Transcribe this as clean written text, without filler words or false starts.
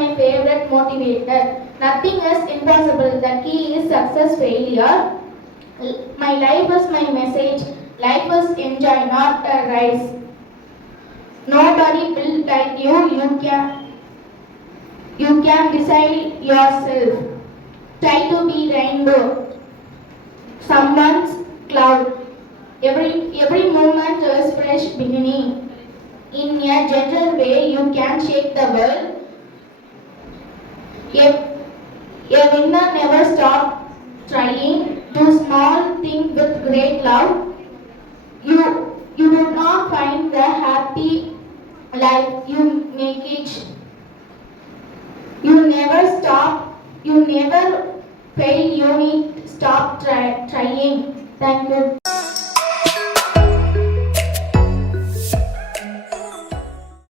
my favorite motivator. Nothing is impossible. The key is success, failure. My life is my message. Life is enjoy, not a race. Nobody will guide you. You can decide yourself. Try to be rainbow. Someone's cloud. Every moment is fresh beginning. In a gentle way, you can shake the world. A winner never stops trying. Do small things with great love. You will not find the happy life you make it. You never stop. You never fail. You need stop trying.